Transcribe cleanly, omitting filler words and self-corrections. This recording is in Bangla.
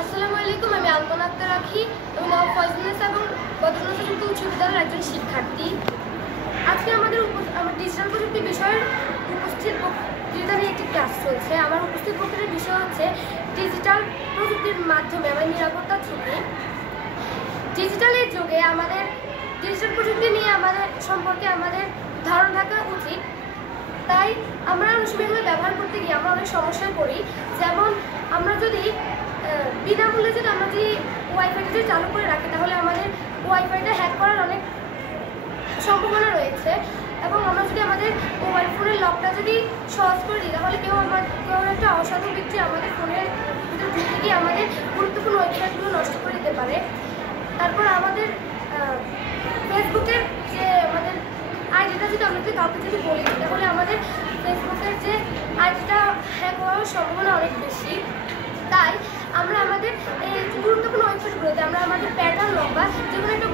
আসসালামু আলাইকুম, আমি আলপনা আক্তার রাখি। আমি নবাব ফয়জুন্নেসা এবং বদরুন্নেসা উচ্চ বিদ্যালয়ের একজন শিক্ষার্থী। আজকে আমাদের ডিজিটাল প্রযুক্তি বিষয়ের উপস্থিত বক্তৃতা নিয়ে একটি ক্লাস চলছে। আমার উপস্থিত বক্তৃতার বিষয় হচ্ছে ডিজিটাল প্রযুক্তির মাধ্যমে আমাদের নিরাপত্তা ঝুঁকি। ডিজিটালের যুগে আমাদের ডিজিটাল প্রযুক্তি নিয়ে সম্পর্কে আমাদের ধারণা থাকা উচিত। তাই আমরা অনেক সময় এগুলো ব্যবহার করতে গিয়ে আমরা অনেক সমস্যায় পড়ি। যেমন আমরা যদি বিনামূল্যে আমরা যদি ওয়াইফাইটা যদি চালু করে রাখি, তাহলে আমাদের ওয়াইফাইটা হ্যাক করার অনেক সম্ভাবনা রয়েছে। এবং আমরা যদি আমাদের মোবাইল ফোনের লকটা যদি সহজ করে দিই, তাহলে কেউ একটা অসাধু ব্যক্তি আমাদের ফোনের ভিতরে ঢুকে গিয়ে আমাদের গুরুত্বপূর্ণ ওয়েবসাইটগুলো নষ্ট করে দিতে পারে। তারপর আমাদের ফেসবুকের যে আমাদের আইডিটা যদি আমরা কাউকে যদি বলি, তাহলে আমাদের ফেসবুকের যে আইডিটা হ্যাক হওয়ার সম্ভাবনা অনেক বেশি। তাই আমরা আমাদের এই গুরুত্বপূর্ণ ওয়েবসাইটগুলোতে আমরা আমাদের প্যাটার্ন লক বা যে কোনো একটা